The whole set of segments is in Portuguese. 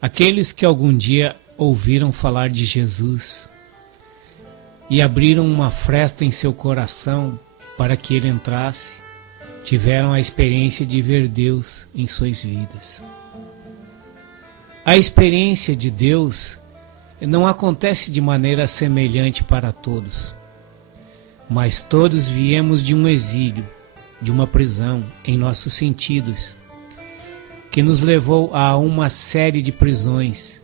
Aqueles que algum dia ouviram falar de Jesus e abriram uma fresta em seu coração para que ele entrasse, tiveram a experiência de ver Deus em suas vidas. A experiência de Deus não acontece de maneira semelhante para todos, mas todos viemos de um exílio, de uma prisão em nossos sentidos, que nos levou a uma série de prisões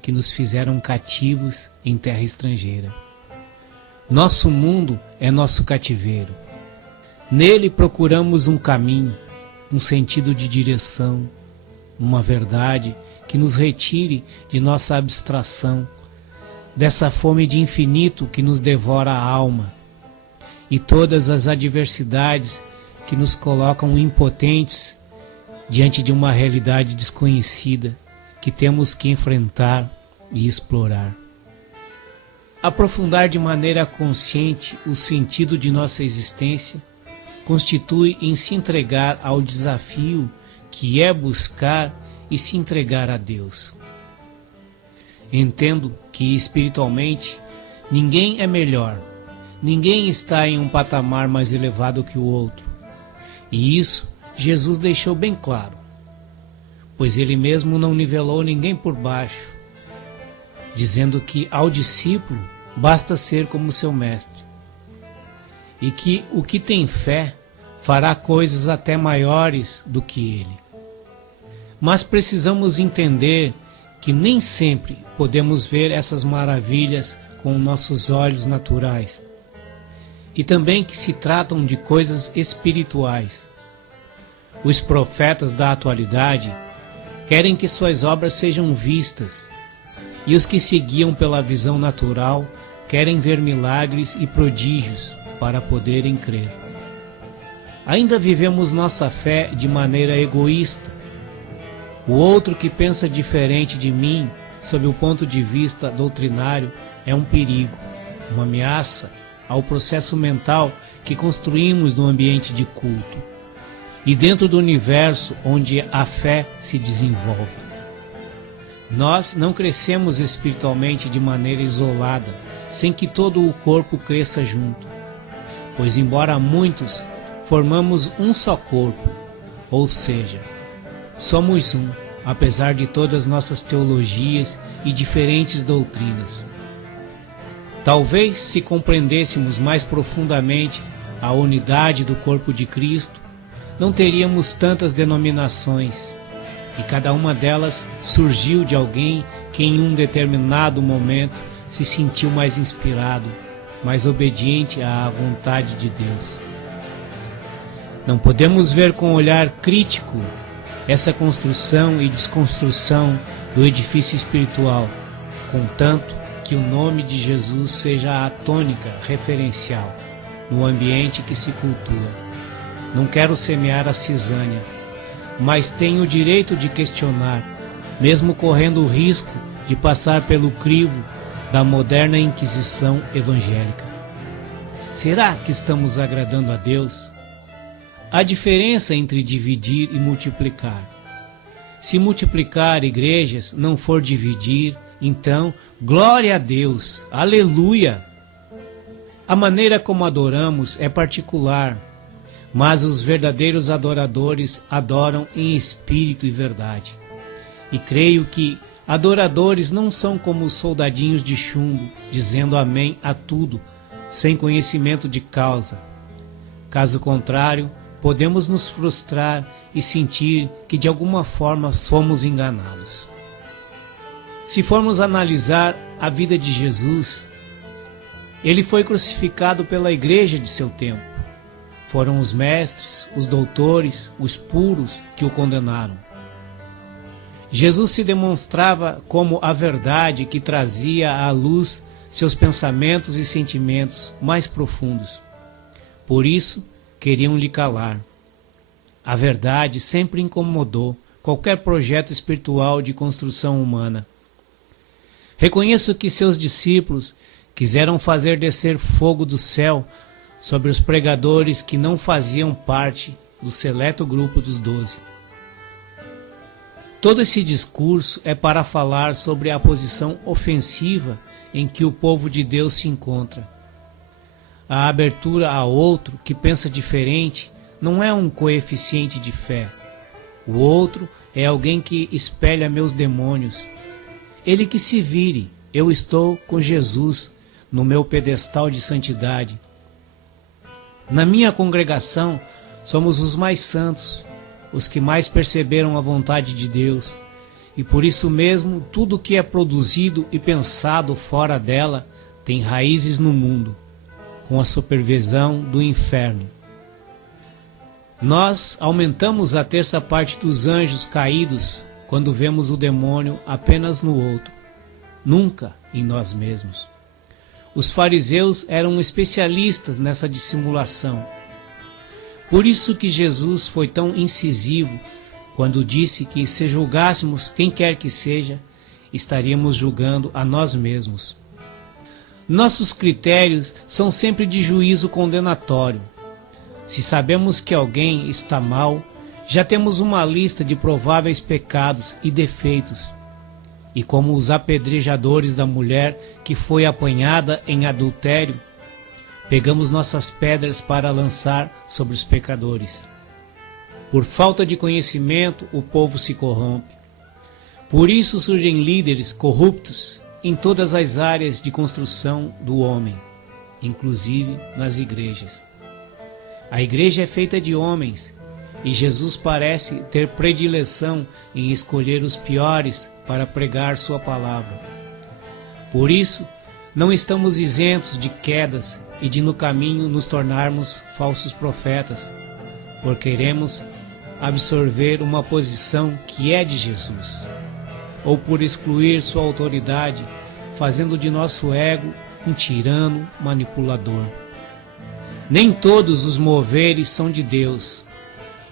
que nos fizeram cativos em terra estrangeira. Nosso mundo é nosso cativeiro. Nele procuramos um caminho, um sentido de direção, uma verdade que nos retire de nossa abstração, dessa fome de infinito que nos devora a alma, e todas as adversidades que nos colocam impotentes diante de uma realidade desconhecida que temos que enfrentar e explorar. Aprofundar de maneira consciente o sentido de nossa existência constitui em se entregar ao desafio que é buscar e se entregar a Deus. Entendo que espiritualmente ninguém é melhor, ninguém está em um patamar mais elevado que o outro, e isso Jesus deixou bem claro, pois ele mesmo não nivelou ninguém por baixo, dizendo que ao discípulo basta ser como seu mestre, e que o que tem fé fará coisas até maiores do que ele. Mas precisamos entender que nem sempre podemos ver essas maravilhas com nossos olhos naturais, e também que se tratam de coisas espirituais. Os profetas da atualidade querem que suas obras sejam vistas, e os que se guiam pela visão natural querem ver milagres e prodígios para poderem crer. Ainda vivemos nossa fé de maneira egoísta. O outro que pensa diferente de mim, sob o ponto de vista doutrinário, é um perigo, uma ameaça ao processo mental que construímos no ambiente de culto e dentro do universo onde a fé se desenvolve. Nós não crescemos espiritualmente de maneira isolada, sem que todo o corpo cresça junto, pois embora muitos formamos um só corpo, ou seja, somos um, apesar de todas nossas teologias e diferentes doutrinas. Talvez se compreendêssemos mais profundamente a unidade do corpo de Cristo, não teríamos tantas denominações, e cada uma delas surgiu de alguém que em um determinado momento se sentiu mais inspirado, mais obediente à vontade de Deus. Não podemos ver com olhar crítico essa construção e desconstrução do edifício espiritual, contanto que o nome de Jesus seja a tônica referencial no ambiente que se cultua. Não quero semear a cisânia, mas tenho o direito de questionar, mesmo correndo o risco de passar pelo crivo da moderna Inquisição evangélica. Será que estamos agradando a Deus? Há diferença entre dividir e multiplicar. Se multiplicar igrejas não for dividir, então, glória a Deus, aleluia! A maneira como adoramos é particular, mas os verdadeiros adoradores adoram em espírito e verdade. E creio que adoradores não são como os soldadinhos de chumbo, dizendo amém a tudo, sem conhecimento de causa. Caso contrário, podemos nos frustrar e sentir que de alguma forma somos enganados. Se formos analisar a vida de Jesus, ele foi crucificado pela igreja de seu tempo. Foram os mestres, os doutores, os puros que o condenaram. Jesus se demonstrava como a verdade que trazia à luz seus pensamentos e sentimentos mais profundos. Por isso, queriam lhe calar. A verdade sempre incomodou qualquer projeto espiritual de construção humana. Reconheço que seus discípulos quiseram fazer descer fogo do céu sobre os pregadores que não faziam parte do seleto grupo dos 12. Todo esse discurso é para falar sobre a posição ofensiva em que o povo de Deus se encontra. A abertura a outro que pensa diferente não é um coeficiente de fé. O outro é alguém que espelha meus demônios. Ele que se vire, eu estou com Jesus no meu pedestal de santidade. Na minha congregação, somos os mais santos, os que mais perceberam a vontade de Deus, e por isso mesmo tudo que é produzido e pensado fora dela tem raízes no mundo, com a supervisão do inferno. Nós aumentamos a terça parte dos anjos caídos quando vemos o demônio apenas no outro, nunca em nós mesmos. Os fariseus eram especialistas nessa dissimulação. Por isso que Jesus foi tão incisivo quando disse que se julgássemos quem quer que seja, estaríamos julgando a nós mesmos. Nossos critérios são sempre de juízo condenatório. Se sabemos que alguém está mal, já temos uma lista de prováveis pecados e defeitos. E como os apedrejadores da mulher que foi apanhada em adultério, pegamos nossas pedras para lançar sobre os pecadores. Por falta de conhecimento, o povo se corrompe. Por isso surgem líderes corruptos em todas as áreas de construção do homem, inclusive nas igrejas. A igreja é feita de homens, e Jesus parece ter predileção em escolher os piores para pregar sua palavra. Por isso, não estamos isentos de quedas e de no caminho nos tornarmos falsos profetas, por queremos absorver uma posição que é de Jesus, ou por excluir sua autoridade, fazendo de nosso ego um tirano manipulador. Nem todos os moveres são de Deus.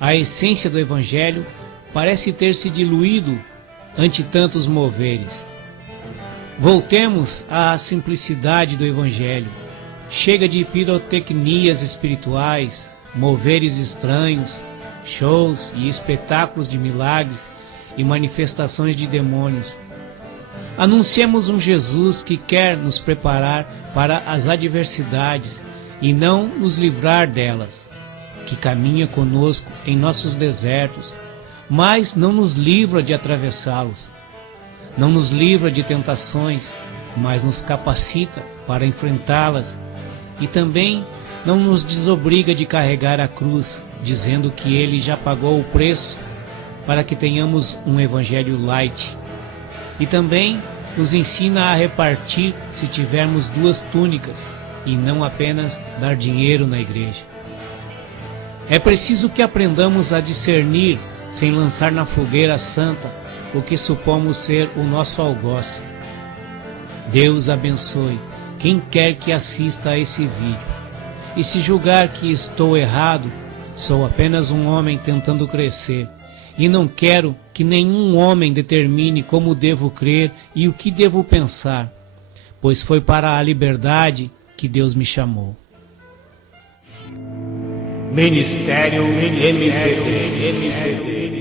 A essência do Evangelho parece ter se diluído ante tantos moveres. Voltemos à simplicidade do Evangelho. Chega de pirotecnias espirituais, moveres estranhos, shows e espetáculos de milagres e manifestações de demônios. Anunciemos um Jesus que quer nos preparar para as adversidades e não nos livrar delas, que caminha conosco em nossos desertos, mas não nos livra de atravessá-los. Não nos livra de tentações, mas nos capacita para enfrentá-las, e também não nos desobriga de carregar a cruz, dizendo que Ele já pagou o preço para que tenhamos um evangelho light. E também nos ensina a repartir se tivermos 2 túnicas, e não apenas dar dinheiro na igreja. É preciso que aprendamos a discernir, sem lançar na fogueira santa, o que supomos ser o nosso algoz. Deus abençoe quem quer que assista a esse vídeo. E se julgar que estou errado, sou apenas um homem tentando crescer, e não quero que nenhum homem determine como devo crer e o que devo pensar, pois foi para a liberdade que Deus me chamou. Ministério MPT,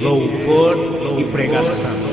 louvor e pregação.